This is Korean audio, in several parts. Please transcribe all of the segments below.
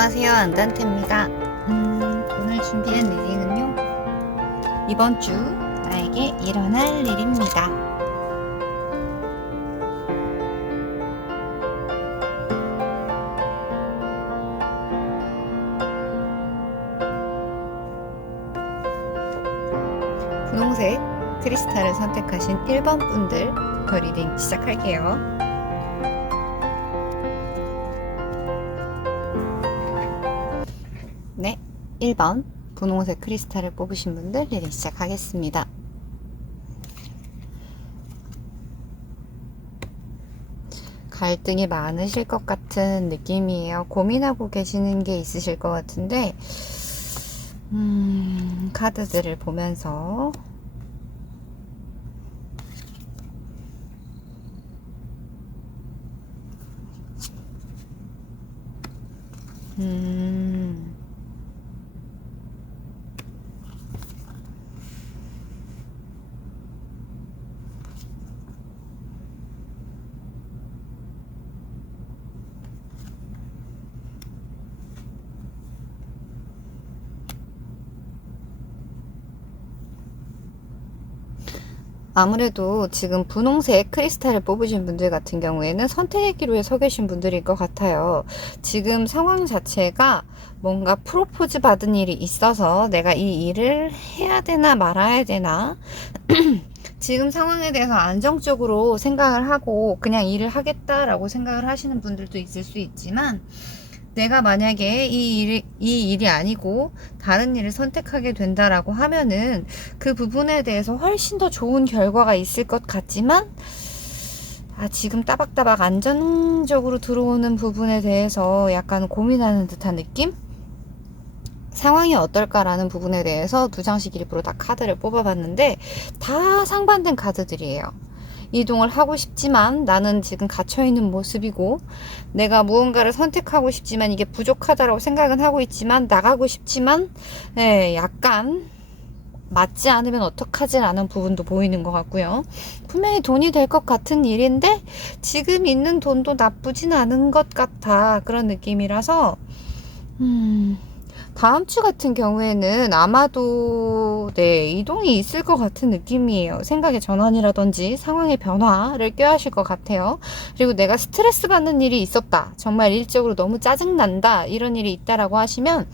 안녕하세요, 안단테입니다. 오늘 준비한 리딩은요, 이번 주 나에게 일어날 일입니다. 분홍색 크리스탈을 선택하신 1번 분들부터 리딩 시작할게요. 네, 1번 분홍색 크리스탈을 뽑으신 분들 리딩 시작하겠습니다. 갈등이 많으실 것 같은 느낌이에요. 고민하고 계시는 게 있으실 것 같은데 카드들을 보면서 아무래도 지금 분홍색 크리스탈을 뽑으신 분들 같은 경우에는 선택의 기로에 서 계신 분들일 것 같아요. 지금 상황 자체가 뭔가 프로포즈 받은 일이 있어서 내가 이 일을 해야 되나 말아야 되나 지금 상황에 대해서 안정적으로 생각을 하고 그냥 일을 하겠다라고 생각을 하시는 분들도 있을 수 있지만, 내가 만약에 이 일이 아니고 다른 일을 선택하게 된다라고 하면은 그 부분에 대해서 훨씬 더 좋은 결과가 있을 것 같지만, 지금 따박따박 안정적으로 들어오는 부분에 대해서 약간 고민하는 듯한 느낌? 상황이 어떨까라는 부분에 대해서 두 장씩 일부러 다 카드를 뽑아봤는데 다 상반된 카드들이에요. 이동을 하고 싶지만 나는 지금 갇혀있는 모습이고, 내가 무언가를 선택하고 싶지만 이게 부족하다고 생각은 하고 있지만, 나가고 싶지만 약간 맞지 않으면 어떡하지 라는 부분도 보이는 것 같고요. 분명히 돈이 될 것 같은 일인데 지금 있는 돈도 나쁘진 않은 것 같아, 그런 느낌이라서 다음 주 같은 경우에는 아마도 이동이 있을 것 같은 느낌이에요. 생각의 전환이라든지 상황의 변화를 꾀하실 것 같아요. 그리고 내가 스트레스 받는 일이 있었다, 정말 일적으로 너무 짜증난다, 이런 일이 있다라고 하시면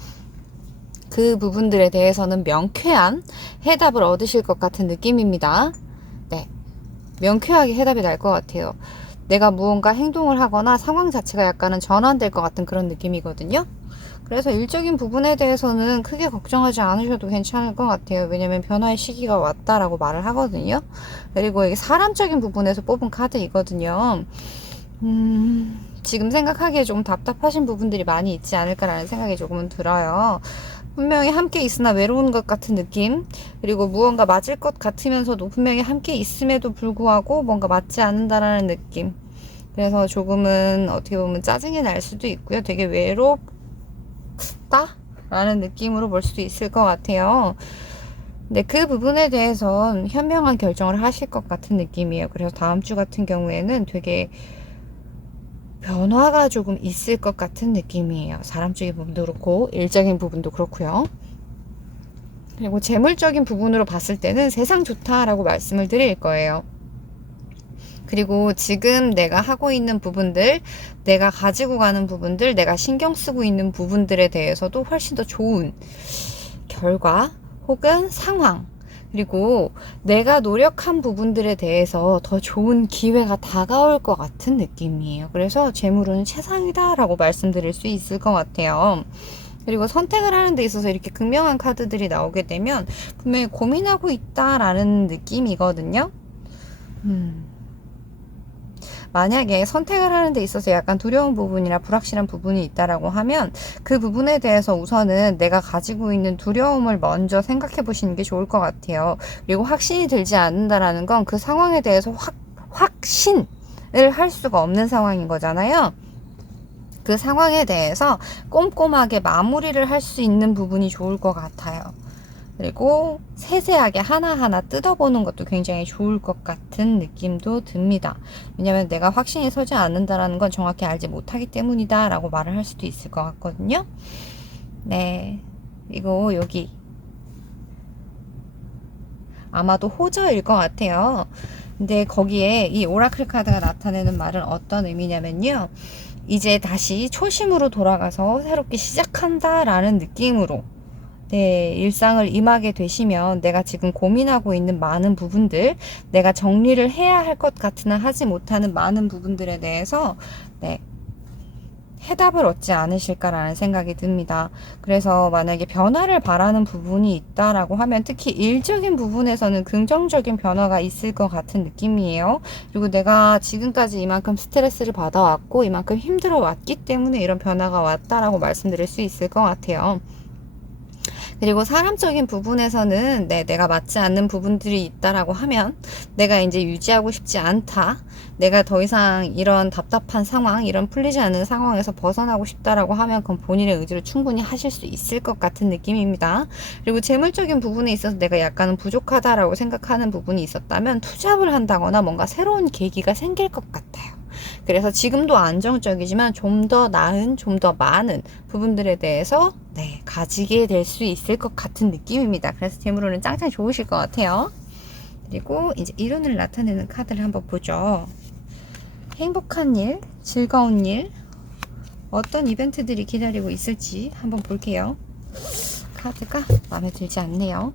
그 부분들에 대해서는 명쾌한 해답을 얻으실 것 같은 느낌입니다. 네, 명쾌하게 해답이 날 것 같아요. 내가 무언가 행동을 하거나 상황 자체가 약간은 전환될 것 같은 그런 느낌이거든요. 그래서 일적인 부분에 대해서는 크게 걱정하지 않으셔도 괜찮을 것 같아요. 왜냐면 변화의 시기가 왔다라고 말을 하거든요. 그리고 이게 사람적인 부분에서 뽑은 카드이거든요. 지금 생각하기에 조금 답답하신 부분들이 많이 있지 않을까라는 생각이 조금은 들어요. 분명히 함께 있으나 외로운 것 같은 느낌, 그리고 무언가 맞을 것 같으면서도 분명히 함께 있음에도 불구하고 뭔가 맞지 않는다라는 느낌. 그래서 조금은 어떻게 보면 짜증이 날 수도 있고요. 되게 외롭다? 라는 느낌으로 볼 수도 있을 것 같아요. 근데 그 부분에 대해선 현명한 결정을 하실 것 같은 느낌이에요. 그래서 다음 주 같은 경우에는 되게 변화가 조금 있을 것 같은 느낌이에요. 사람적인 부분도 그렇고 일적인 부분도 그렇고요. 그리고 재물적인 부분으로 봤을 때는 세상 좋다라고 말씀을 드릴 거예요. 그리고 지금 내가 하고 있는 부분들, 내가 가지고 가는 부분들, 내가 신경 쓰고 있는 부분들에 대해서도 훨씬 더 좋은 결과 혹은 상황, 그리고 내가 노력한 부분들에 대해서 더 좋은 기회가 다가올 것 같은 느낌이에요. 그래서 재물은 최상이다 라고 말씀드릴 수 있을 것 같아요. 그리고 선택을 하는 데 있어서 이렇게 극명한 카드들이 나오게 되면 분명히 고민하고 있다라는 느낌이거든요. 만약에 선택을 하는 데 있어서 약간 두려운 부분이나 불확실한 부분이 있다라고 하면 그 부분에 대해서 우선은 내가 가지고 있는 두려움을 먼저 생각해 보시는 게 좋을 것 같아요. 그리고 확신이 들지 않는다라는 건 그 상황에 대해서 확신을 할 수가 없는 상황인 거잖아요. 그 상황에 대해서 꼼꼼하게 마무리를 할 수 있는 부분이 좋을 것 같아요. 그리고 세세하게 하나하나 뜯어보는 것도 굉장히 좋을 것 같은 느낌도 듭니다. 왜냐면 내가 확신이 서지 않는다라는 건 정확히 알지 못하기 때문이다 라고 말을 할 수도 있을 것 같거든요. 네, 그리고 여기 아마도 호저일 것 같아요. 근데 거기에 이 오라클 카드가 나타내는 말은 어떤 의미냐면요, 이제 다시 초심으로 돌아가서 새롭게 시작한다 라는 느낌으로 네, 일상을 임하게 되시면 내가 지금 고민하고 있는 많은 부분들, 내가 정리를 해야 할 것 같으나 하지 못하는 많은 부분들에 대해서 네, 해답을 얻지 않으실까라는 생각이 듭니다. 그래서 만약에 변화를 바라는 부분이 있다라고 하면 특히 일적인 부분에서는 긍정적인 변화가 있을 것 같은 느낌이에요. 그리고 내가 지금까지 이만큼 스트레스를 받아왔고 이만큼 힘들어 왔기 때문에 이런 변화가 왔다라고 말씀드릴 수 있을 것 같아요. 그리고 사람적인 부분에서는 내가 맞지 않는 부분들이 있다라고 하면 내가 이제 유지하고 싶지 않다. 내가 더 이상 이런 답답한 상황, 이런 풀리지 않는 상황에서 벗어나고 싶다라고 하면 그건 본인의 의지로 충분히 하실 수 있을 것 같은 느낌입니다. 그리고 재물적인 부분에 있어서 내가 약간은 부족하다라고 생각하는 부분이 있었다면 투잡을 한다거나 뭔가 새로운 계기가 생길 것 같아요. 그래서 지금도 안정적이지만 좀 더 나은, 좀 더 많은 부분들에 대해서 가지게 될 수 있을 것 같은 느낌입니다. 그래서 재물운은 짱짱 좋으실 것 같아요. 그리고 이제 이론을 나타내는 카드를 한번 보죠. 행복한 일, 즐거운 일, 어떤 이벤트들이 기다리고 있을지 한번 볼게요. 카드가 마음에 들지 않네요.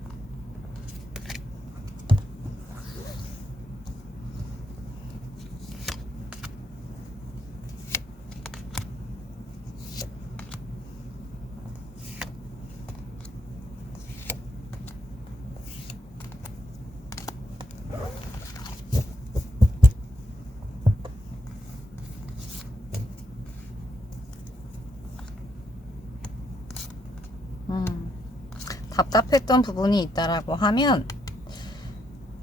답답했던 부분이 있다라고 하면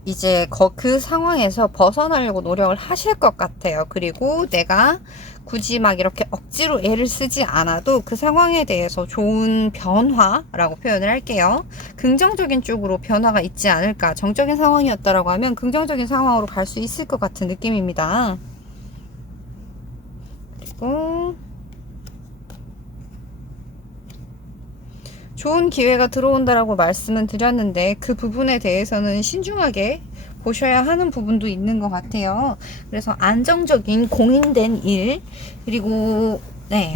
이제 그 상황에서 벗어나려고 노력을 하실 것 같아요. 그리고 내가 굳이 막 이렇게 억지로 애를 쓰지 않아도 그 상황에 대해서 좋은 변화라고 표현을 할게요. 긍정적인 쪽으로 변화가 있지 않을까. 정적인 상황이었다라고 하면 긍정적인 상황으로 갈 수 있을 것 같은 느낌입니다. 그리고 좋은 기회가 들어온다라고 말씀은 드렸는데 그 부분에 대해서는 신중하게 보셔야 하는 부분도 있는 것 같아요. 그래서 안정적인 공인된 일, 그리고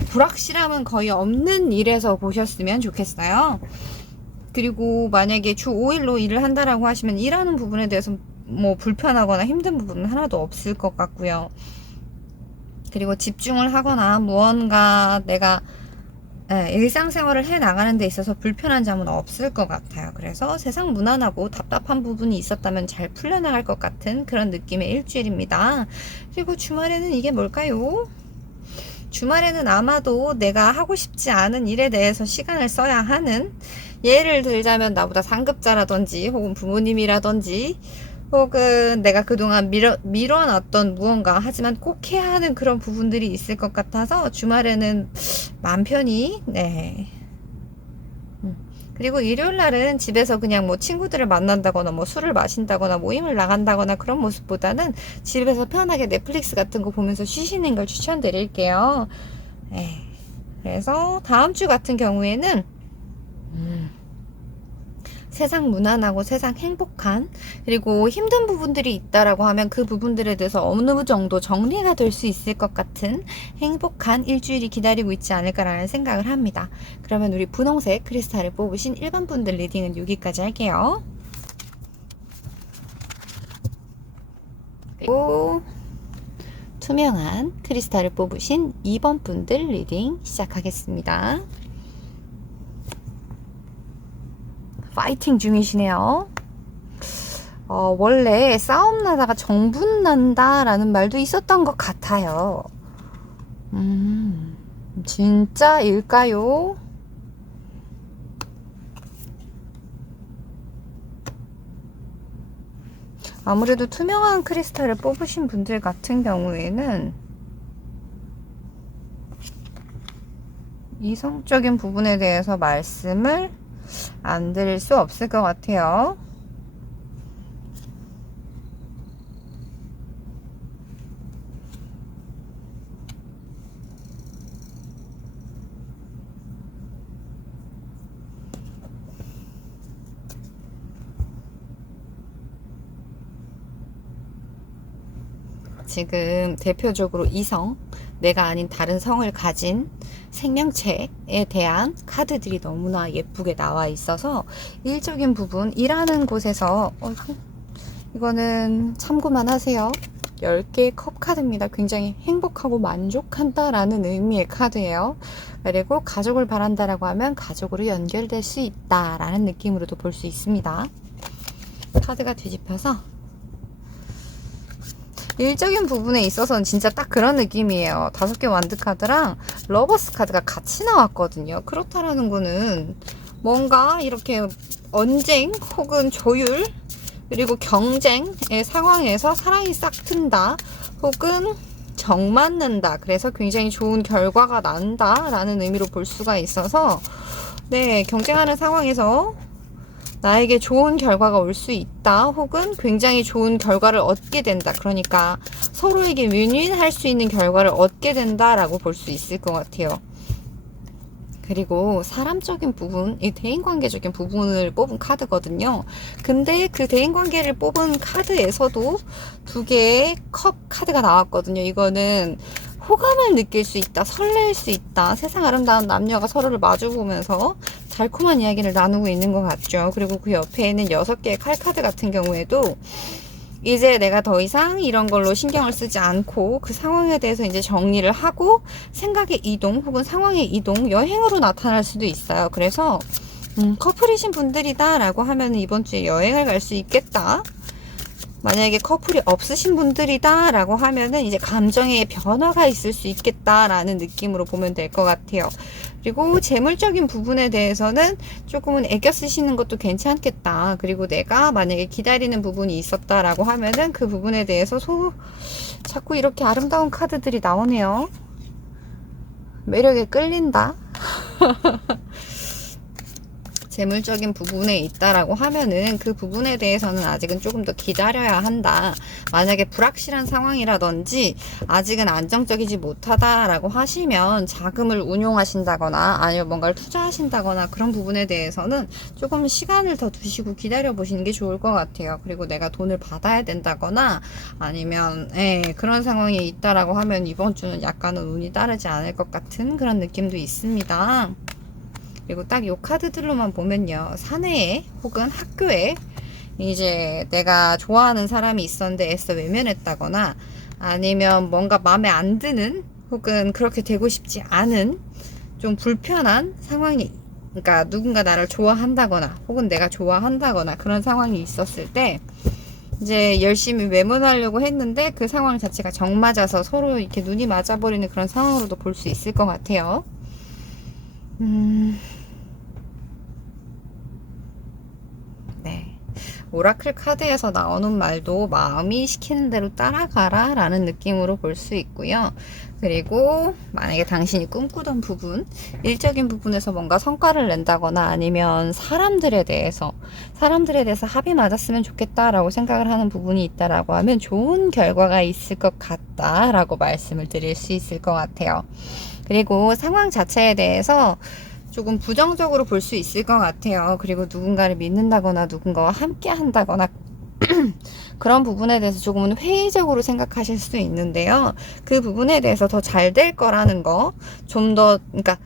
불확실함은 거의 없는 일에서 보셨으면 좋겠어요. 그리고 만약에 주 5일로 일을 한다라고 하시면 일하는 부분에 대해서 뭐 불편하거나 힘든 부분은 하나도 없을 것 같고요. 그리고 집중을 하거나 무언가 내가 일상생활을 해 나가는 데 있어서 불편한 점은 없을 것 같아요. 그래서 세상 무난하고 답답한 부분이 있었다면 잘 풀려나갈 것 같은 그런 느낌의 일주일입니다. 그리고 주말에는 이게 뭘까요? 주말에는 아마도 내가 하고 싶지 않은 일에 대해서 시간을 써야 하는, 예를 들자면 나보다 상급자라든지 혹은 부모님이라든지 혹은 내가 그동안 미뤄놨던 무언가 하지만 꼭 해야 하는 그런 부분들이 있을 것 같아서 주말에는 마음 편히 그리고 일요일 날은 집에서 그냥 뭐 친구들을 만난다거나 뭐 술을 마신다거나 모임을 나간다거나 그런 모습보다는 집에서 편하게 넷플릭스 같은 거 보면서 쉬시는 걸 추천드릴게요. 그래서 다음 주 같은 경우에는 세상 무난하고 세상 행복한, 그리고 힘든 부분들이 있다라고 하면 그 부분들에 대해서 어느 정도 정리가 될 수 있을 것 같은 행복한 일주일이 기다리고 있지 않을까라는 생각을 합니다. 그러면 우리 분홍색 크리스탈을 뽑으신 일반 분들 리딩은 여기까지 할게요. 그리고 투명한 크리스탈을 뽑으신 2번 분들 리딩 시작하겠습니다. 파이팅 중이시네요. 원래 싸움 나다가 정분 난다라는 말도 있었던 것 같아요. 진짜일까요? 아무래도 투명한 크리스탈을 뽑으신 분들 같은 경우에는 이성적인 부분에 대해서 말씀을 안 드릴 수 없을 것 같아요. 지금 대표적으로 이성, 내가 아닌 다른 성을 가진 생명체에 대한 카드들이 너무나 예쁘게 나와 있어서 일적인 부분, 일하는 곳에서 이거는 참고만 하세요. 10개의 컵 카드입니다. 굉장히 행복하고 만족한다라는 의미의 카드예요. 그리고 가족을 바란다라고 하면 가족으로 연결될 수 있다라는 느낌으로도 볼 수 있습니다. 카드가 뒤집혀서 일적인 부분에 있어서는 진짜 딱 그런 느낌이에요. 5개 완드 카드랑 러버스 카드가 같이 나왔거든요. 그렇다라는 거는 뭔가 이렇게 언쟁 혹은 조율 그리고 경쟁의 상황에서 사랑이 싹 튼다 혹은 정맞는다. 그래서 굉장히 좋은 결과가 난다 라는 의미로 볼 수가 있어서 네, 경쟁하는 상황에서 나에게 좋은 결과가 올 수 있다 혹은 굉장히 좋은 결과를 얻게 된다. 그러니까 서로에게 윈윈할 수 있는 결과를 얻게 된다라고 볼 수 있을 것 같아요. 그리고 사람적인 부분, 이 대인관계적인 부분을 뽑은 카드거든요. 근데 그 대인관계를 뽑은 카드에서도 2개의 컵 카드가 나왔거든요. 이거는 호감을 느낄 수 있다, 설렐 수 있다, 세상 아름다운 남녀가 서로를 마주보면서 달콤한 이야기를 나누고 있는 것 같죠. 그리고 그 옆에 있는 6개의 칼카드 같은 경우에도 이제 내가 더 이상 이런 걸로 신경을 쓰지 않고 그 상황에 대해서 이제 정리를 하고 생각의 이동 혹은 상황의 이동, 여행으로 나타날 수도 있어요. 그래서 커플이신 분들이다 라고 하면 이번 주에 여행을 갈 수 있겠다. 만약에 커플이 없으신 분들이다 라고 하면은 이제 감정의 변화가 있을 수 있겠다 라는 느낌으로 보면 될 것 같아요. 그리고 재물적인 부분에 대해서는 조금은 애껴 쓰시는 것도 괜찮겠다. 그리고 내가 만약에 기다리는 부분이 있었다 라고 하면은 그 부분에 대해서 자꾸 이렇게 아름다운 카드들이 나오네요. 매력에 끌린다. 재물적인 부분에 있다라고 하면은 그 부분에 대해서는 아직은 조금 더 기다려야 한다. 만약에 불확실한 상황이라든지 아직은 안정적이지 못하다라고 하시면 자금을 운용하신다거나 아니면 뭔가를 투자하신다거나 그런 부분에 대해서는 조금 시간을 더 두시고 기다려 보시는 게 좋을 것 같아요. 그리고 내가 돈을 받아야 된다거나 아니면 그런 상황이 있다라고 하면 이번 주는 약간은 운이 따르지 않을 것 같은 그런 느낌도 있습니다. 그리고 딱 요 카드들로만 보면요, 사내에 혹은 학교에 이제 내가 좋아하는 사람이 있었는데 애써 외면했다거나 아니면 뭔가 마음에 안 드는 혹은 그렇게 되고 싶지 않은 좀 불편한 상황이, 그러니까 누군가 나를 좋아한다거나 혹은 내가 좋아한다거나 그런 상황이 있었을 때 이제 열심히 외면하려고 했는데 그 상황 자체가 정맞아서 서로 이렇게 눈이 맞아버리는 그런 상황으로도 볼 수 있을 것 같아요. 네. 오라클 카드에서 나오는 말도 마음이 시키는 대로 따라가라 라는 느낌으로 볼 수 있고요. 그리고 만약에 당신이 꿈꾸던 부분, 일적인 부분에서 뭔가 성과를 낸다거나 아니면 사람들에 대해서 합이 맞았으면 좋겠다라고 생각을 하는 부분이 있다라고 하면 좋은 결과가 있을 것 같다라고 말씀을 드릴 수 있을 것 같아요. 그리고 상황 자체에 대해서 조금 부정적으로 볼 수 있을 것 같아요. 그리고 누군가를 믿는다거나 누군가와 함께 한다거나 그런 부분에 대해서 조금은 회의적으로 생각하실 수도 있는데요. 그 부분에 대해서 더 잘 될 거라는 거, 그러니까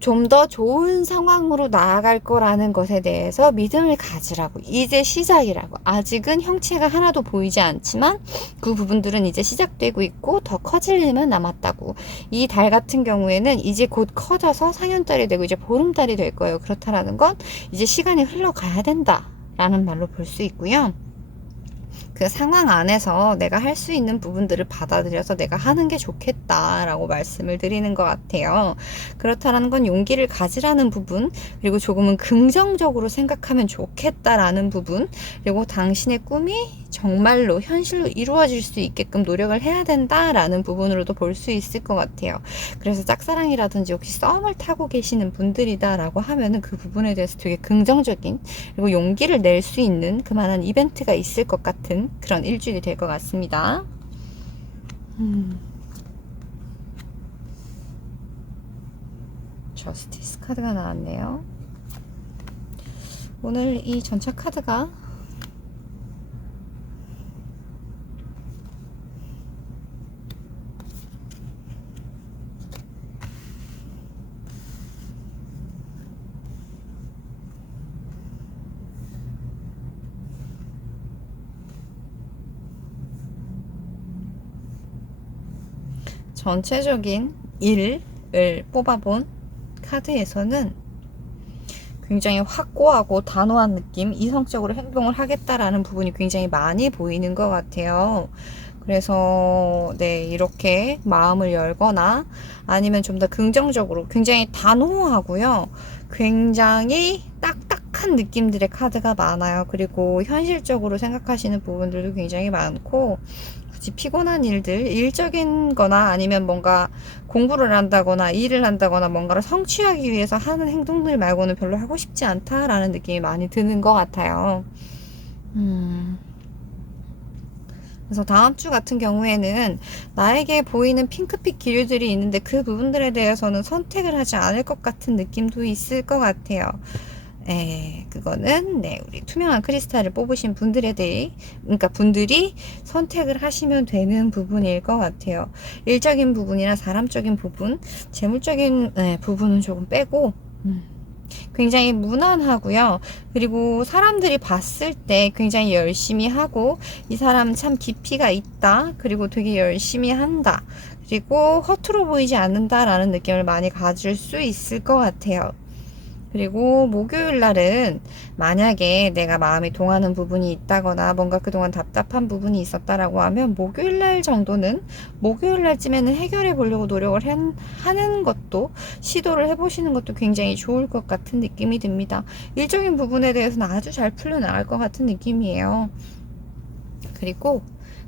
좀 더 좋은 상황으로 나아갈 거라는 것에 대해서 믿음을 가지라고. 이제 시작이라고. 아직은 형체가 하나도 보이지 않지만 그 부분들은 이제 시작되고 있고 더 커질 일만 남았다고. 이 달 같은 경우에는 이제 곧 커져서 상현달이 되고 이제 보름달이 될 거예요. 그렇다라는 건 이제 시간이 흘러가야 된다 라는 말로 볼 수 있고요. 그 상황 안에서 내가 할 수 있는 부분들을 받아들여서 내가 하는 게 좋겠다라고 말씀을 드리는 것 같아요. 그렇다는 건 용기를 가지라는 부분, 그리고 조금은 긍정적으로 생각하면 좋겠다라는 부분, 그리고 당신의 꿈이 정말로 현실로 이루어질 수 있게끔 노력을 해야 된다라는 부분으로도 볼 수 있을 것 같아요. 그래서 짝사랑이라든지 혹시 썸을 타고 계시는 분들이다라고 하면은 그 부분에 대해서 되게 긍정적인, 그리고 용기를 낼 수 있는 그만한 이벤트가 있을 것 같은 그런 일주일이 될 것 같습니다. 저스티스 카드가 나왔네요. 오늘 이 전차 카드가 전체적인 일을 뽑아본 카드에서는 굉장히 확고하고 단호한 느낌, 이성적으로 행동을 하겠다라는 부분이 굉장히 많이 보이는 것 같아요. 그래서 네, 이렇게 마음을 열거나 아니면 좀 더 긍정적으로 굉장히 단호하고요. 굉장히 딱딱한 느낌들의 카드가 많아요. 그리고 현실적으로 생각하시는 부분들도 굉장히 많고, 굳이 피곤한 일들, 일적인 거나 아니면 뭔가 공부를 한다거나 일을 한다거나 뭔가를 성취하기 위해서 하는 행동들 말고는 별로 하고 싶지 않다라는 느낌이 많이 드는 것 같아요. 그래서 다음 주 같은 경우에는 나에게 보이는 핑크빛 기류들이 있는데 그 부분들에 대해서는 선택을 하지 않을 것 같은 느낌도 있을 것 같아요. 그거는 네, 우리 투명한 크리스탈을 뽑으신 분들에 대해, 그러니까 분들이 선택을 하시면 되는 부분일 것 같아요. 일적인 부분이나 사람적인 부분, 재물적인 부분은 조금 빼고 굉장히 무난하고요. 그리고 사람들이 봤을 때 굉장히 열심히 하고, 이 사람 참 깊이가 있다, 그리고 되게 열심히 한다, 그리고 허투루 보이지 않는다라는 느낌을 많이 가질 수 있을 것 같아요. 그리고 목요일 날은 만약에 내가 마음이 동하는 부분이 있다거나 뭔가 그동안 답답한 부분이 있었다라고 하면 목요일 날 정도는, 목요일 날쯤에는 해결해 보려고 노력을 하는 것도, 시도를 해보시는 것도 굉장히 좋을 것 같은 느낌이 듭니다. 일적인 부분에 대해서는 아주 잘 풀려나갈 것 같은 느낌이에요. 그리고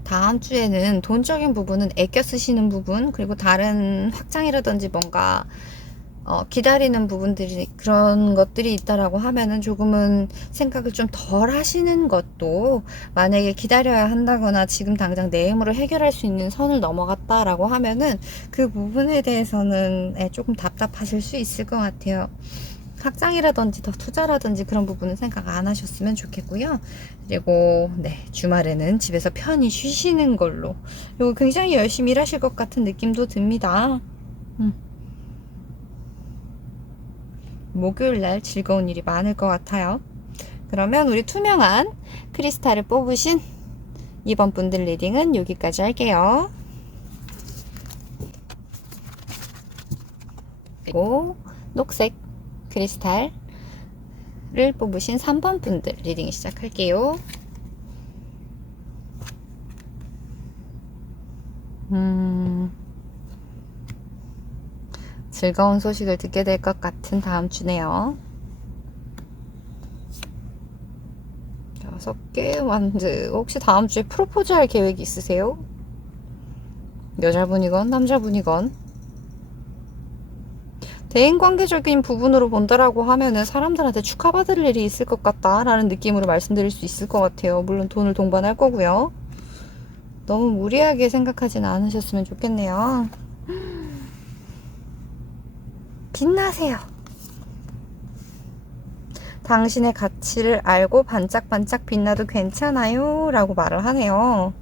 다음 주에는 돈적인 부분은 아껴 쓰시는 부분, 그리고 다른 확장이라든지 뭔가 기다리는 부분들이, 그런 것들이 있다라고 하면은 조금은 생각을 좀 덜 하시는 것도, 만약에 기다려야 한다거나 지금 당장 내 힘으로 해결할 수 있는 선을 넘어갔다라고 하면은 그 부분에 대해서는 조금 답답하실 수 있을 것 같아요. 확장이라든지 더 투자라든지 그런 부분은 생각 안 하셨으면 좋겠고요. 그리고 네, 주말에는 집에서 편히 쉬시는 걸로. 그리고 굉장히 열심히 일하실 것 같은 느낌도 듭니다. 목요일날 즐거운 일이 많을 것 같아요. 그러면 우리 투명한 크리스탈을 뽑으신 이번 분들 리딩은 여기까지 할게요. 그리고 녹색 크리스탈을 뽑으신 3번 분들 리딩 시작할게요. 즐거운 소식을 듣게 될 것 같은 다음 주네요. 6개 완드. 혹시 다음 주에 프로포즈 할 계획이 있으세요? 여자분이건 남자분이건. 대인관계적인 부분으로 본다라고 하면은 사람들한테 축하받을 일이 있을 것 같다라는 느낌으로 말씀드릴 수 있을 것 같아요. 물론 돈을 동반할 거고요. 너무 무리하게 생각하진 않으셨으면 좋겠네요. 빛나세요. 당신의 가치를 알고 반짝반짝 빛나도 괜찮아요 라고 말을 하네요.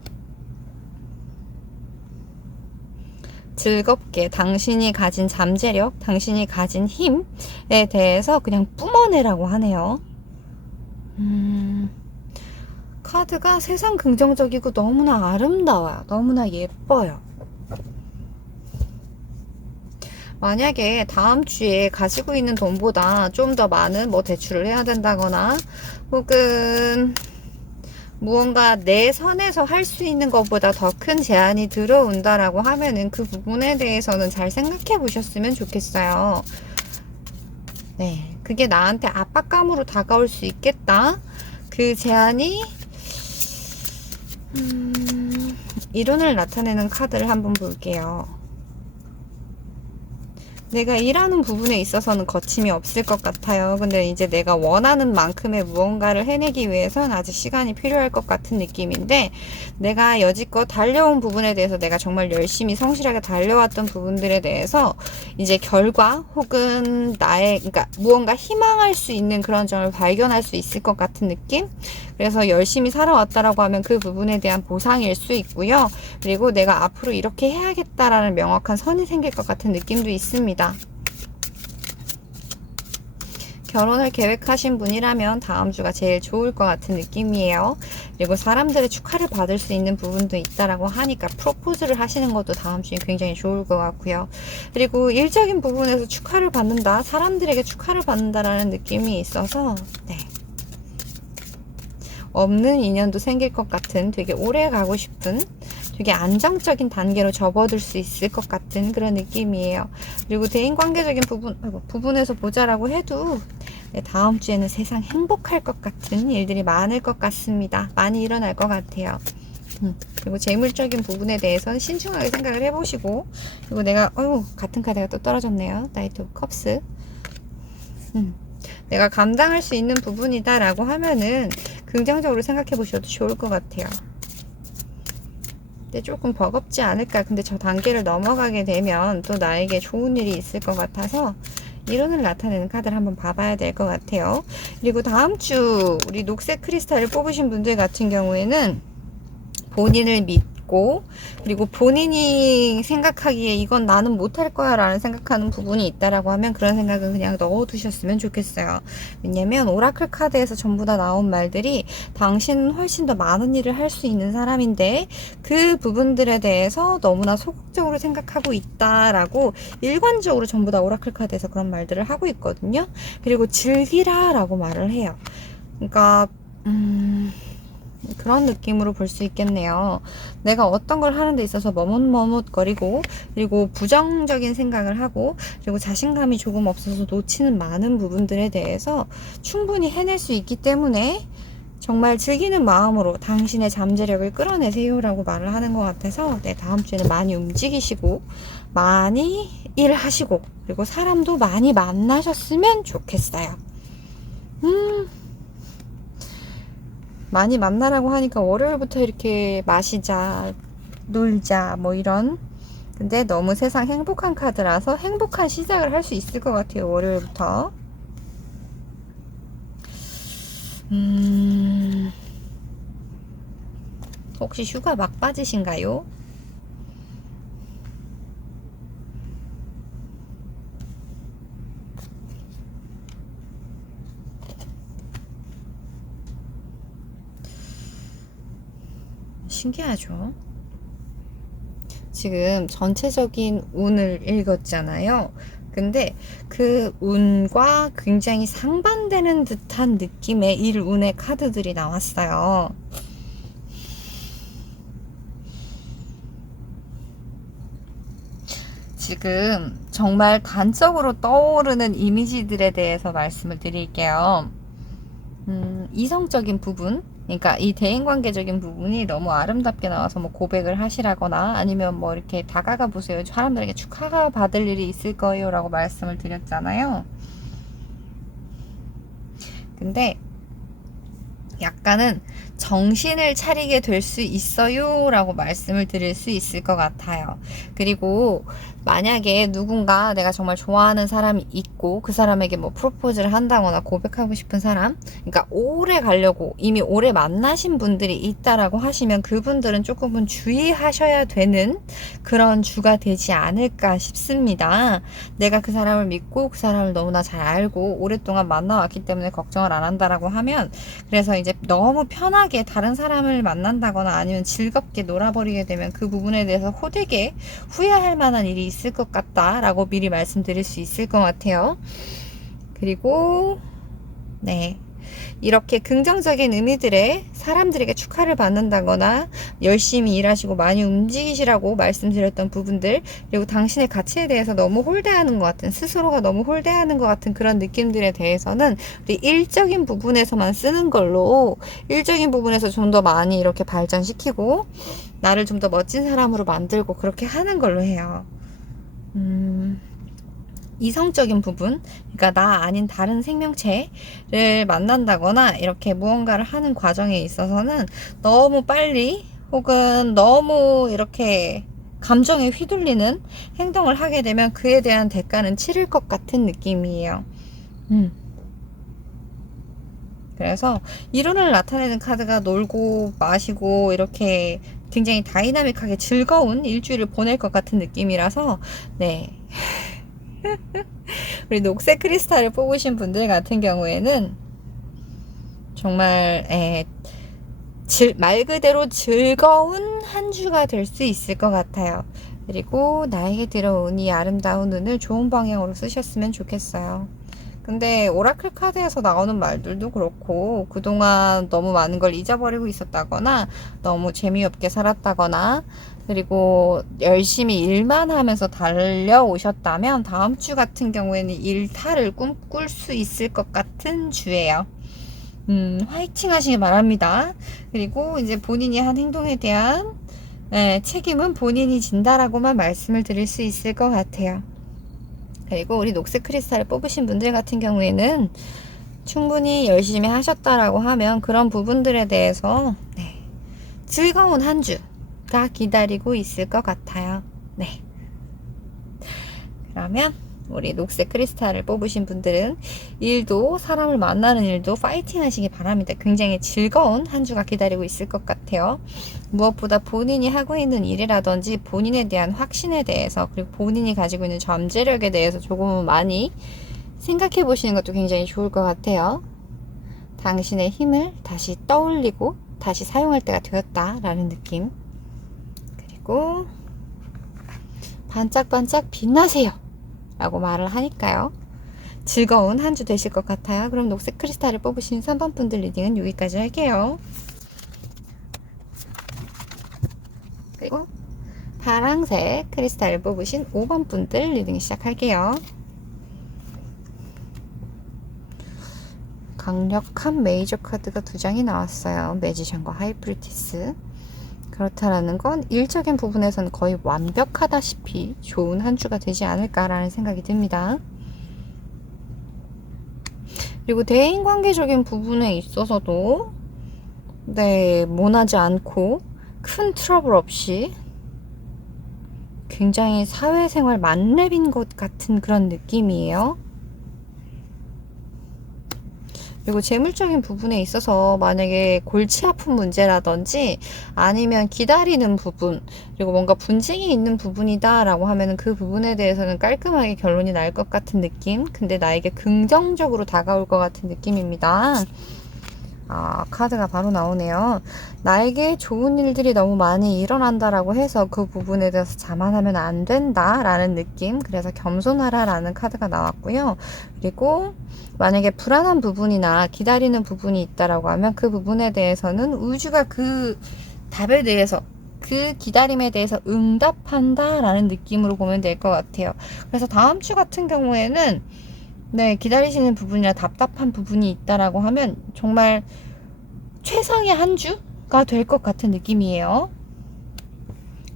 즐겁게 당신이 가진 잠재력, 당신이 가진 힘에 대해서 그냥 뿜어내라고 하네요. 카드가 세상 긍정적이고 너무나 아름다워요. 너무나 예뻐요. 만약에 다음 주에 가지고 있는 돈보다 좀 더 많은 뭐 대출을 해야 된다거나, 혹은 무언가 내 선에서 할 수 있는 것보다 더 큰 제한이 들어온다라고 하면은 그 부분에 대해서는 잘 생각해 보셨으면 좋겠어요. 네, 그게 나한테 압박감으로 다가올 수 있겠다. 그 제한이 이론을 나타내는 카드를 한번 볼게요. 내가 일하는 부분에 있어서는 거침이 없을 것 같아요. 근데 이제 내가 원하는 만큼의 무언가를 해내기 위해서는 아직 시간이 필요할 것 같은 느낌인데, 내가 여지껏 달려온 부분에 대해서 내가 정말 열심히 성실하게 달려왔던 부분들에 대해서 이제 결과 혹은 나의, 그러니까 무언가 희망할 수 있는 그런 점을 발견할 수 있을 것 같은 느낌? 그래서 열심히 살아왔다라고 하면 그 부분에 대한 보상일 수 있고요. 그리고 내가 앞으로 이렇게 해야겠다라는 명확한 선이 생길 것 같은 느낌도 있습니다. 결혼을 계획하신 분이라면 다음 주가 제일 좋을 것 같은 느낌이에요. 그리고 사람들의 축하를 받을 수 있는 부분도 있다라고 하니까 프로포즈를 하시는 것도 다음 주에 굉장히 좋을 것 같고요. 그리고 일적인 부분에서 축하를 받는다, 사람들에게 축하를 받는다라는 느낌이 있어서 네. 없는 인연도 생길 것 같은, 되게 오래 가고 싶은, 되게 안정적인 단계로 접어들 수 있을 것 같은 그런 느낌이에요. 그리고 대인관계적인 부분에서 보자라고 해도 네, 다음 주에는 세상 행복할 것 같은 일들이 많을 것 같습니다. 많이 일어날 것 같아요. 그리고 재물적인 부분에 대해서는 신중하게 생각을 해보시고, 그리고 내가 같은 카드가 또 떨어졌네요. 나이트 오브 컵스. 내가 감당할 수 있는 부분이다 라고 하면은 긍정적으로 생각해 보셔도 좋을 것 같아요. 근데 조금 버겁지 않을까. 근데 저 단계를 넘어가게 되면 또 나에게 좋은 일이 있을 것 같아서 이론을 나타내는 카드를 한번 봐봐야 될 것 같아요. 그리고 다음 주 우리 녹색 크리스탈을 뽑으신 분들 같은 경우에는 본인을 믿고, 그리고 본인이 생각하기에 이건 나는 못할 거야 라는 생각하는 부분이 있다라고 하면 그런 생각은 그냥 넣어두셨으면 좋겠어요. 왜냐면 오라클 카드에서 전부 다 나온 말들이 당신은 훨씬 더 많은 일을 할 수 있는 사람인데 그 부분들에 대해서 너무나 소극적으로 생각하고 있다라고 일관적으로 전부 다 오라클 카드에서 그런 말들을 하고 있거든요. 그리고 즐기라 라고 말을 해요. 그러니까 그런 느낌으로 볼 수 있겠네요. 내가 어떤 걸 하는 데 있어서 머뭇머뭇거리고, 그리고 부정적인 생각을 하고, 그리고 자신감이 조금 없어서 놓치는 많은 부분들에 대해서 충분히 해낼 수 있기 때문에 정말 즐기는 마음으로 당신의 잠재력을 끌어내세요 라고 말을 하는 것 같아서 네, 다음 주에는 많이 움직이시고 많이 일하시고 그리고 사람도 많이 만나셨으면 좋겠어요. 많이 만나라고 하니까 월요일부터 이렇게 마시자, 놀자, 뭐 이런. 근데 너무 세상 행복한 카드라서 행복한 시작을 할 수 있을 것 같아요, 월요일부터. 혹시 휴가 막 빠지신가요? 신기하죠? 지금 전체적인 운을 읽었잖아요. 근데 그 운과 굉장히 상반되는 듯한 느낌의 일운의 카드들이 나왔어요. 지금 정말 단적으로 떠오르는 이미지들에 대해서 말씀을 드릴게요. 이성적인 부분, 그러니까 이 대인관계적인 부분이 너무 아름답게 나와서 뭐 고백을 하시라거나 아니면 뭐 이렇게 다가가 보세요. 사람들에게 축하 받을 일이 있을 거예요 라고 말씀을 드렸잖아요. 근데 약간은 정신을 차리게 될 수 있어요 라고 말씀을 드릴 수 있을 것 같아요. 그리고 만약에 누군가 내가 정말 좋아하는 사람이 있고 그 사람에게 뭐 프로포즈를 한다거나 고백하고 싶은 사람, 그러니까 오래 가려고 이미 오래 만나신 분들이 있다라고 하시면 그분들은 조금은 주의하셔야 되는 그런 주가 되지 않을까 싶습니다. 내가 그 사람을 믿고 그 사람을 너무나 잘 알고 오랫동안 만나왔기 때문에 걱정을 안 한다라고 하면, 그래서 이제 너무 편하게 다른 사람을 만난다거나 아니면 즐겁게 놀아버리게 되면 그 부분에 대해서 호되게 후회할 만한 일이 있을 것 같다라고 미리 말씀드릴 수 있을 것 같아요. 그리고 네, 이렇게 긍정적인 의미들의 사람들에게 축하를 받는다거나 열심히 일하시고 많이 움직이시라고 말씀드렸던 부분들, 그리고 당신의 가치에 대해서 너무 홀대하는 것 같은, 스스로가 너무 홀대하는 것 같은 그런 느낌들에 대해서는 우리 일적인 부분에서만 쓰는 걸로, 일적인 부분에서 좀 더 많이 이렇게 발전시키고 나를 좀 더 멋진 사람으로 만들고 그렇게 하는 걸로 해요. 이성적인 부분, 그러니까 나 아닌 다른 생명체를 만난다거나 이렇게 무언가를 하는 과정에 있어서는 너무 빨리 혹은 너무 이렇게 감정에 휘둘리는 행동을 하게 되면 그에 대한 대가는 치를 것 같은 느낌이에요. 그래서 이론을 나타내는 카드가 놀고 마시고 이렇게 굉장히 다이나믹하게 즐거운 일주일을 보낼 것 같은 느낌이라서, 네. 우리 녹색 크리스탈을 뽑으신 분들 같은 경우에는 정말 말 그대로 즐거운 한 주가 될 수 있을 것 같아요. 그리고 나에게 들어온 이 아름다운 운을 좋은 방향으로 쓰셨으면 좋겠어요. 근데 오라클 카드에서 나오는 말들도 그렇고, 그동안 너무 많은 걸 잊어버리고 있었다거나 너무 재미없게 살았다거나 그리고 열심히 일만 하면서 달려오셨다면 다음 주 같은 경우에는 일탈을 꿈꿀 수 있을 것 같은 주예요. 화이팅 하시길 바랍니다. 그리고 이제 본인이 한 행동에 대한 책임은 본인이 진다라고만 말씀을 드릴 수 있을 것 같아요. 그리고 우리 녹색 크리스탈을 뽑으신 분들 같은 경우에는 충분히 열심히 하셨다라고 하면 그런 부분들에 대해서 즐거운 한 주가 기다리고 있을 것 같아요. 네. 그러면 우리 녹색 크리스탈을 뽑으신 분들은 일도, 사람을 만나는 일도 파이팅 하시기 바랍니다. 굉장히 즐거운 한 주가 기다리고 있을 것 같아요. 무엇보다 본인이 하고 있는 일이라든지 본인에 대한 확신에 대해서, 그리고 본인이 가지고 있는 잠재력에 대해서 조금은 많이 생각해 보시는 것도 굉장히 좋을 것 같아요. 당신의 힘을 다시 떠올리고 다시 사용할 때가 되었다라는 느낌. 그리고 반짝반짝 빛나세요 라고 말을 하니까요. 즐거운 한 주 되실 것 같아요. 그럼 녹색 크리스탈을 뽑으신 3번 분들 리딩은 여기까지 할게요. 그리고 파랑색 크리스탈을 뽑으신 5번 분들 리딩 시작할게요. 강력한 메이저 카드가 2장이 나왔어요. 매지션과 하이프리티스. 그렇다라는 건 일적인 부분에서는 거의 완벽하다시피 좋은 한 주가 되지 않을까라는 생각이 듭니다. 그리고 대인관계적인 부분에 있어서도 모나지 않고 큰 트러블 없이 굉장히 사회생활 만렙인 것 같은 그런 느낌이에요. 그리고 재물적인 부분에 있어서 만약에 골치 아픈 문제라든지 아니면 기다리는 부분, 그리고 뭔가 분쟁이 있는 부분이다 라고 하면은 그 부분에 대해서는 깔끔하게 결론이 날 것 같은 느낌. 근데 나에게 긍정적으로 다가올 것 같은 느낌입니다. 카드가 바로 나오네요. 나에게 좋은 일들이 너무 많이 일어난다라고 해서 그 부분에 대해서 자만하면 안 된다라는 느낌. 그래서 겸손하라라는 카드가 나왔고요. 그리고 만약에 불안한 부분이나 기다리는 부분이 있다라고 하면 그 부분에 대해서는 우주가 그 답에 대해서, 그 기다림에 대해서 응답한다라는 느낌으로 보면 될 것 같아요. 그래서 다음 주 같은 경우에는 기다리시는 부분이나 답답한 부분이 있다라고 하면 정말 최상의 한 주가 될 것 같은 느낌이에요.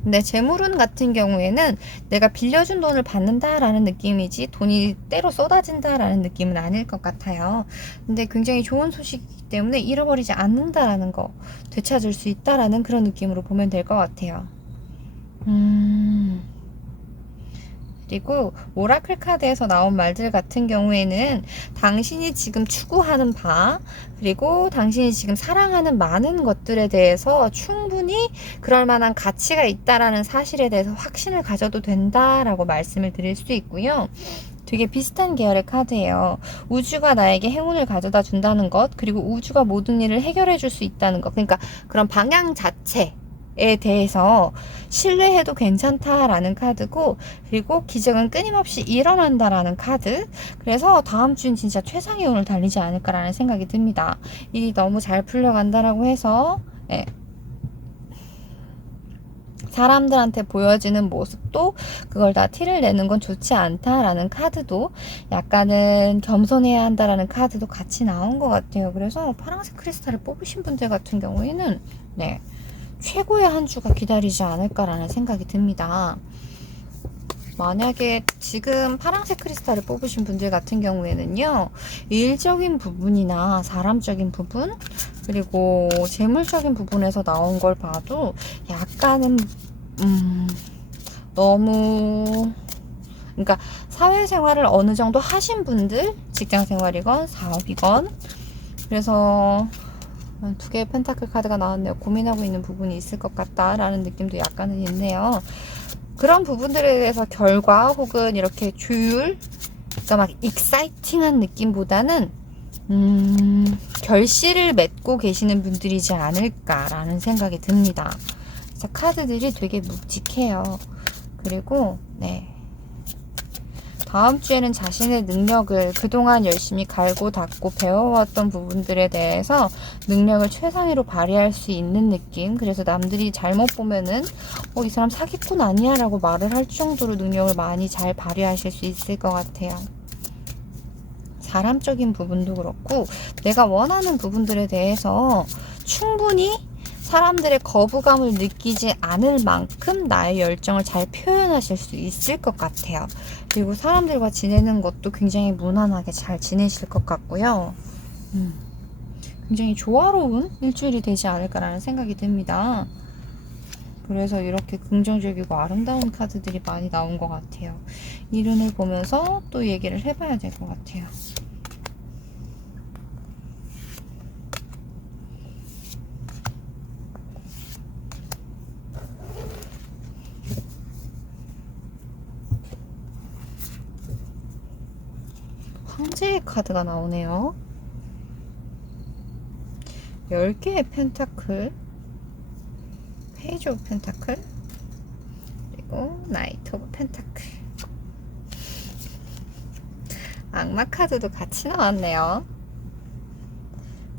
근데 재물운 같은 경우에는 내가 빌려준 돈을 받는다라는 느낌이지 돈이 때로 쏟아진다라는 느낌은 아닐 것 같아요. 근데 굉장히 좋은 소식이기 때문에 잃어버리지 않는다라는 거, 되찾을 수 있다라는 그런 느낌으로 보면 될 것 같아요. 그리고 오라클 카드에서 나온 말들 같은 경우에는 당신이 지금 추구하는 바, 그리고 당신이 지금 사랑하는 많은 것들에 대해서 충분히 그럴 만한 가치가 있다라는 사실에 대해서 확신을 가져도 된다라고 말씀을 드릴 수 있고요. 되게 비슷한 계열의 카드예요. 우주가 나에게 행운을 가져다 준다는 것, 그리고 우주가 모든 일을 해결해 줄 수 있다는 것. 그러니까 그런 방향 자체에 대해서 신뢰해도 괜찮다라는 카드고, 그리고 기적은 끊임없이 일어난다라는 카드. 그래서 다음 주는 진짜 최상의 운을 달리지 않을까라는 생각이 듭니다. 일이 너무 잘 풀려간다라고 해서 사람들한테 보여지는 모습도 그걸 다 티를 내는 건 좋지 않다라는 카드도, 약간은 겸손해야 한다라는 카드도 같이 나온 것 같아요. 그래서 파란색 크리스탈을 뽑으신 분들 같은 경우에는 최고의 한 주가 기다리지 않을까라는 생각이 듭니다. 만약에 지금 파란색 크리스탈을 뽑으신 분들 같은 경우에는요, 일적인 부분이나 사람적인 부분, 그리고 재물적인 부분에서 나온 걸 봐도 약간은 너무, 그러니까 사회생활을 어느 정도 하신 분들, 직장생활이건 사업이건, 그래서 두 개의 펜타클 카드가 나왔네요. 고민하고 있는 부분이 있을 것 같다라는 느낌도 약간은 있네요. 그런 부분들에 대해서 결과 혹은 이렇게 조율, 그러니까 막 익사이팅한 느낌보다는 결실을 맺고 계시는 분들이지 않을까라는 생각이 듭니다. 그래서 카드들이 되게 묵직해요. 그리고 다음 주에는 자신의 능력을 그동안 열심히 갈고 닦고 배워왔던 부분들에 대해서 능력을 최상위로 발휘할 수 있는 느낌. 그래서 남들이 잘못 보면은 이 사람 사기꾼 아니야? 라고 말을 할 정도로 능력을 많이 잘 발휘하실 수 있을 것 같아요. 사람적인 부분도 그렇고 내가 원하는 부분들에 대해서 충분히 사람들의 거부감을 느끼지 않을 만큼 나의 열정을 잘 표현하실 수 있을 것 같아요. 그리고 사람들과 지내는 것도 굉장히 무난하게 잘 지내실 것 같고요. 굉장히 조화로운 일주일이 되지 않을까라는 생각이 듭니다. 그래서 이렇게 긍정적이고 아름다운 카드들이 많이 나온 것 같아요. 이 룬을 보면서 또 얘기를 해봐야 될 것 같아요. 황제의 카드가 나오네요. 10개의 펜타클, 페이지 오브 펜타클, 그리고 나이트 오브 펜타클. 악마 카드도 같이 나왔네요.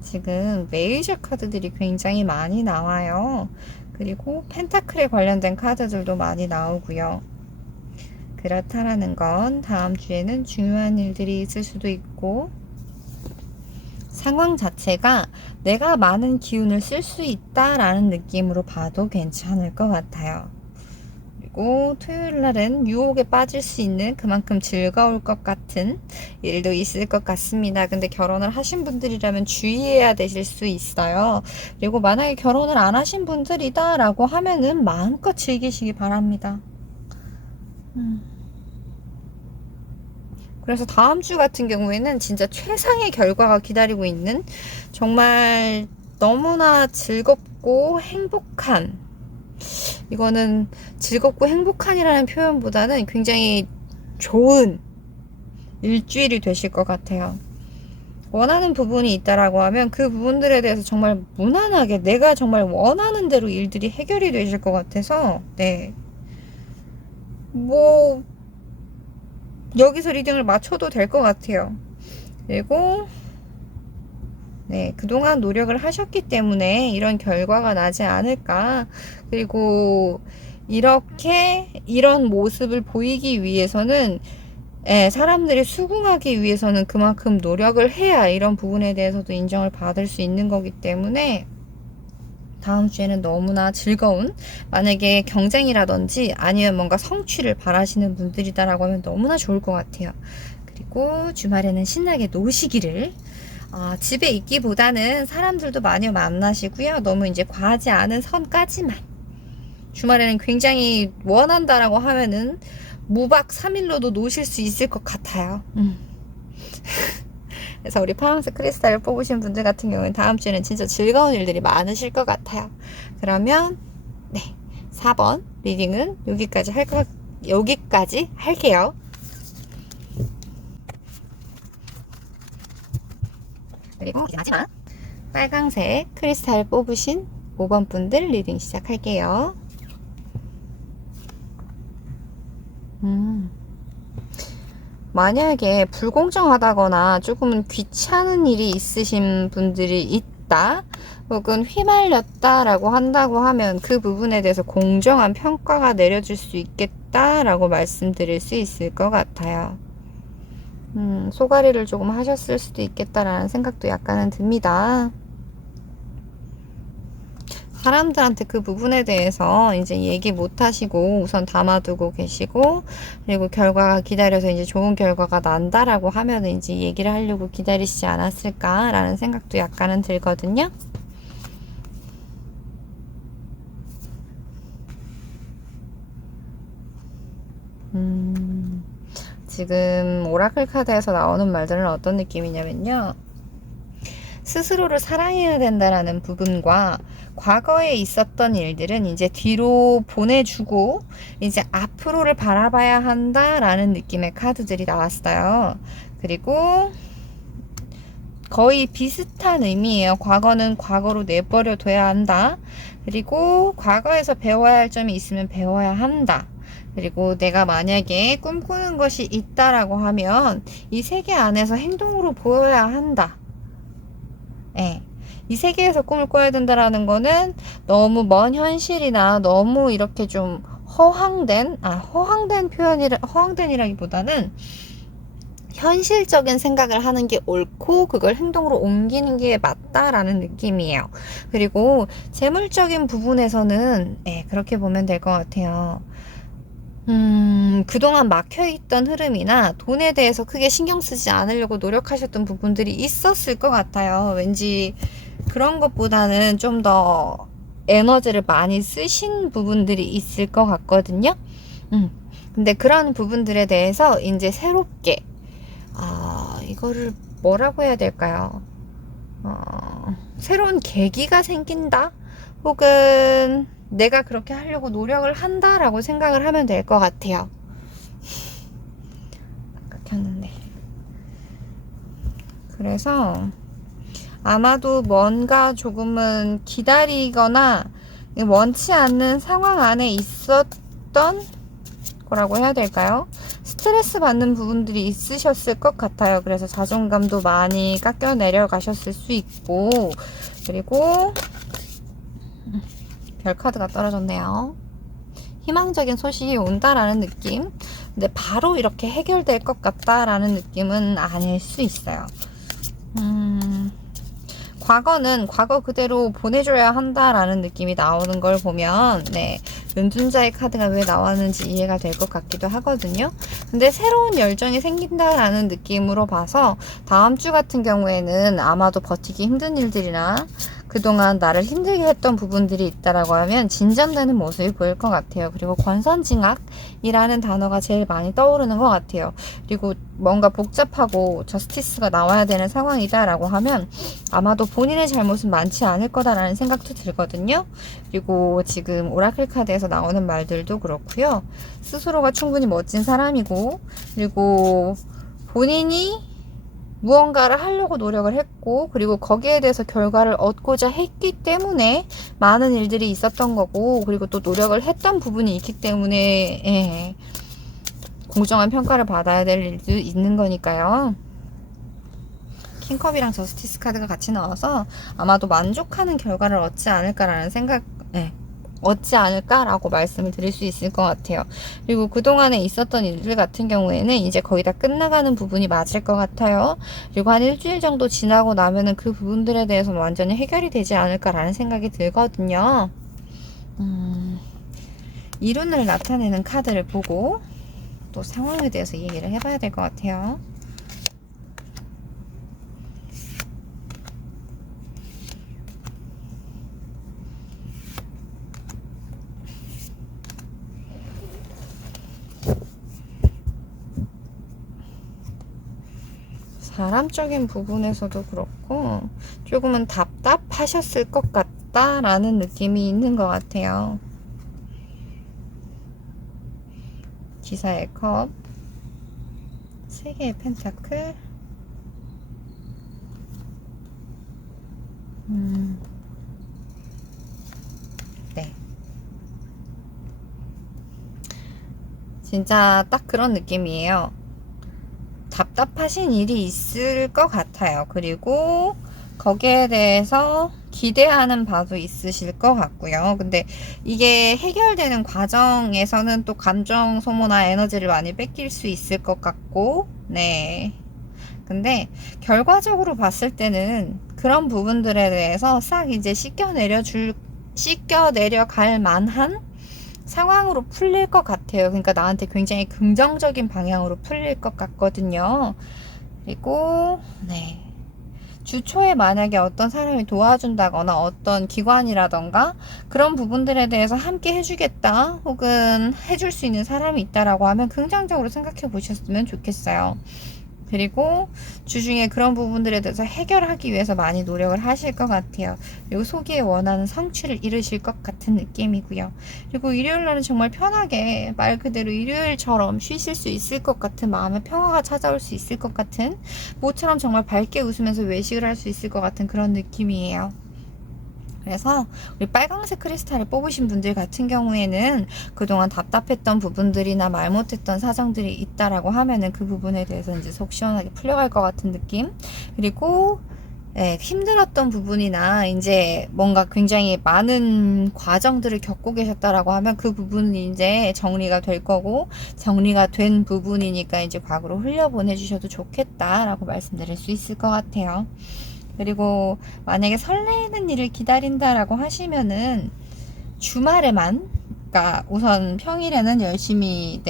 지금 메이저 카드들이 굉장히 많이 나와요. 그리고 펜타클에 관련된 카드들도 많이 나오고요. 그렇다라는 건 다음 주에는 중요한 일들이 있을 수도 있고 상황 자체가 내가 많은 기운을 쓸 수 있다라는 느낌으로 봐도 괜찮을 것 같아요. 그리고 토요일 날은 유혹에 빠질 수 있는 그만큼 즐거울 것 같은 일도 있을 것 같습니다. 근데 결혼을 하신 분들이라면 주의해야 되실 수 있어요. 그리고 만약에 결혼을 안 하신 분들이다 라고 하면은 마음껏 즐기시기 바랍니다. 그래서 다음 주 같은 경우에는 진짜 최상의 결과가 기다리고 있는, 정말 너무나 즐겁고 행복한, 이거는 즐겁고 행복한이라는 표현보다는 굉장히 좋은 일주일이 되실 것 같아요. 원하는 부분이 있다라고 하면 그 부분들에 대해서 정말 무난하게 내가 정말 원하는 대로 일들이 해결이 되실 것 같아서 여기서 리딩을 맞춰도 될 것 같아요. 그리고 그동안 노력을 하셨기 때문에 이런 결과가 나지 않을까. 그리고 이런 모습을 보이기 위해서는 사람들이 수긍하기 위해서는 그만큼 노력을 해야 이런 부분에 대해서도 인정을 받을 수 있는 거기 때문에 다음 주에는 너무나 즐거운, 만약에 경쟁이라든지 아니면 뭔가 성취를 바라시는 분들이다라고 하면 너무나 좋을 것 같아요. 그리고 주말에는 신나게 노시기를, 집에 있기보다는 사람들도 많이 만나시고요. 너무 이제 과하지 않은 선까지만. 주말에는 굉장히 원한다라고 하면은 무박 3일로도 노실 수 있을 것 같아요. 그래서 우리 파란색 크리스탈을 뽑으신 분들 같은 경우는 다음 주에는 진짜 즐거운 일들이 많으실 것 같아요. 그러면 4번 리딩은 여기까지 할게요. 그리고 마지막 빨강색 크리스탈 뽑으신 5번 분들 리딩 시작할게요. 음. 만약에 불공정하다거나 조금은 귀찮은 일이 있으신 분들이 있다, 혹은 휘말렸다라고 한다고 하면 그 부분에 대해서 공정한 평가가 내려질 수 있겠다라고 말씀드릴 수 있을 것 같아요. 소가리를 조금 하셨을 수도 있겠다라는 생각도 약간은 듭니다. 사람들한테 그 부분에 대해서 이제 얘기 못 하시고 우선 담아두고 계시고, 그리고 결과가 기다려서 이제 좋은 결과가 난다라고 하면은 이제 얘기를 하려고 기다리시지 않았을까라는 생각도 약간은 들거든요. 지금 오라클 카드에서 나오는 말들은 어떤 느낌이냐면요. 스스로를 사랑해야 된다라는 부분과 과거에 있었던 일들은 이제 뒤로 보내주고 이제 앞으로를 바라봐야 한다라는 느낌의 카드들이 나왔어요. 그리고 거의 비슷한 의미예요. 과거는 과거로 내버려 둬야 한다. 그리고 과거에서 배워야 할 점이 있으면 배워야 한다. 그리고 내가 만약에 꿈꾸는 것이 있다라고 하면 이 세계 안에서 행동으로 보여야 한다. 예. 이 세계에서 꿈을 꿔야 된다라는 거는 너무 먼 현실이나 너무 이렇게 좀 허황된이라기보다는 현실적인 생각을 하는 게 옳고 그걸 행동으로 옮기는 게 맞다라는 느낌이에요. 그리고 재물적인 부분에서는 그렇게 보면 될 것 같아요. 그동안 막혀있던 흐름이나 돈에 대해서 크게 신경 쓰지 않으려고 노력하셨던 부분들이 있었을 것 같아요. 왠지 그런 것보다는 좀 더 에너지를 많이 쓰신 부분들이 있을 것 같거든요. 근데 그런 부분들에 대해서 이제 새롭게, 이거를 뭐라고 해야 될까요? 새로운 계기가 생긴다? 혹은 내가 그렇게 하려고 노력을 한다라고 생각을 하면 될 것 같아요. 켰는데. 그래서 아마도 뭔가 조금은 기다리거나 원치 않는 상황 안에 있었던 거라고 해야 될까요? 스트레스 받는 부분들이 있으셨을 것 같아요. 그래서 자존감도 많이 깎여 내려가셨을 수 있고, 그리고 별 카드가 떨어졌네요. 희망적인 소식이 온다라는 느낌. 근데 바로 이렇게 해결될 것 같다라는 느낌은 아닐 수 있어요. 과거는 과거 그대로 보내줘야 한다라는 느낌이 나오는 걸 보면, 은둔자의 카드가 왜 나왔는지 이해가 될 것 같기도 하거든요. 근데 새로운 열정이 생긴다라는 느낌으로 봐서 다음 주 같은 경우에는 아마도 버티기 힘든 일들이나 그동안 나를 힘들게 했던 부분들이 있다라고 하면 진전되는 모습이 보일 것 같아요. 그리고 권선징악이라는 단어가 제일 많이 떠오르는 것 같아요. 그리고 뭔가 복잡하고 저스티스가 나와야 되는 상황이다라고 하면 아마도 본인의 잘못은 많지 않을 거다라는 생각도 들거든요. 그리고 지금 오라클 카드에서 나오는 말들도 그렇고요. 스스로가 충분히 멋진 사람이고, 그리고 본인이 무언가를 하려고 노력을 했고, 그리고 거기에 대해서 결과를 얻고자 했기 때문에 많은 일들이 있었던 거고, 그리고 또 노력을 했던 부분이 있기 때문에 공정한 평가를 받아야 될 일도 있는 거니까요. 킹컵이랑 저스티스 카드가 같이 나와서 아마도 만족하는 결과를 얻지 않을까라는 생각, 얻지 않을까라고 말씀을 드릴 수 있을 것 같아요. 그리고 그동안에 있었던 일들 같은 경우에는 이제 거의 다 끝나가는 부분이 맞을 것 같아요. 그리고 한 일주일 정도 지나고 나면은 그 부분들에 대해서는 완전히 해결이 되지 않을까라는 생각이 들거든요. 이론을 나타내는 카드를 보고 또 상황에 대해서 얘기를 해봐야 될 것 같아요. 사람적인 부분에서도 그렇고 조금은 답답하셨을 것 같다라는 느낌이 있는 것 같아요. 기사의 컵, 3개의 펜타클, 진짜 딱 그런 느낌이에요. 답답하신 일이 있을 것 같아요. 그리고 거기에 대해서 기대하는 바도 있으실 것 같고요. 근데 이게 해결되는 과정에서는 또 감정 소모나 에너지를 많이 뺏길 수 있을 것 같고, 네. 근데 결과적으로 봤을 때는 그런 부분들에 대해서 싹 이제 씻겨내려갈 만한 상황으로 풀릴 것 같아요. 그러니까 나한테 굉장히 긍정적인 방향으로 풀릴 것 같거든요. 그리고 네. 주초에 만약에 어떤 사람이 도와준다거나 어떤 기관이라던가 그런 부분들에 대해서 함께 해주겠다 혹은 해줄 수 있는 사람이 있다라고 하면 긍정적으로 생각해 보셨으면 좋겠어요. 그리고 주중에 그런 부분들에 대해서 해결하기 위해서 많이 노력을 하실 것 같아요. 그리고 속에 원하는 성취를 이루실 것 같은 느낌이고요. 그리고 일요일 날은 정말 편하게 말 그대로 일요일처럼 쉬실 수 있을 것 같은 마음의 평화가 찾아올 수 있을 것 같은 모처럼 정말 밝게 웃으면서 외식을 할 수 있을 것 같은 그런 느낌이에요. 그래서 우리 빨강색 크리스탈을 뽑으신 분들 같은 경우에는 그동안 답답했던 부분들이나 말 못했던 사정들이 있다라고 하면은 그 부분에 대해서 이제 속 시원하게 풀려갈 것 같은 느낌. 그리고 힘들었던 부분이나 이제 뭔가 굉장히 많은 과정들을 겪고 계셨다라고 하면 그 부분은 이제 정리가 될 거고, 정리가 된 부분이니까 이제 과거로 흘려보내 주셔도 좋겠다라고 말씀드릴 수 있을 것 같아요. 그리고 만약에 설레이는 일을 기다린다라고 하시면은 주말에만, 그러니까 우선 평일에는 열심히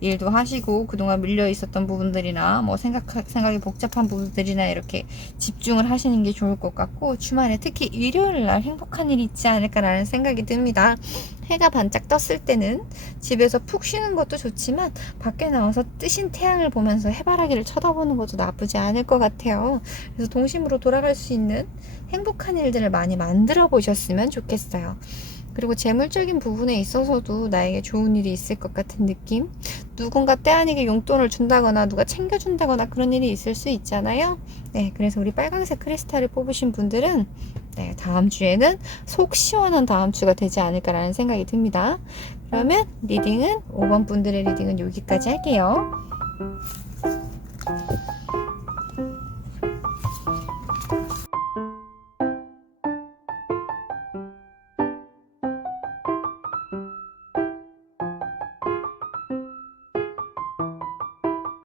일도 하시고 그동안 밀려 있었던 부분들이나 뭐 생각이 복잡한 부분들이나 이렇게 집중을 하시는 게 좋을 것 같고, 주말에 특히 일요일 날 행복한 일이 있지 않을까라는 생각이 듭니다. 해가 반짝 떴을 때는 집에서 푹 쉬는 것도 좋지만 밖에 나와서 뜨신 태양을 보면서 해바라기를 쳐다보는 것도 나쁘지 않을 것 같아요. 그래서 동심으로 돌아갈 수 있는 행복한 일들을 많이 만들어 보셨으면 좋겠어요. 그리고 재물적인 부분에 있어서도 나에게 좋은 일이 있을 것 같은 느낌? 누군가 때 아니게 용돈을 준다거나 누가 챙겨준다거나 그런 일이 있을 수 있잖아요. 네, 그래서 우리 빨강색 크리스탈을 뽑으신 분들은 다음 주에는 속 시원한 다음 주가 되지 않을까라는 생각이 듭니다. 그러면 리딩은 5번 분들의 리딩은 여기까지 할게요.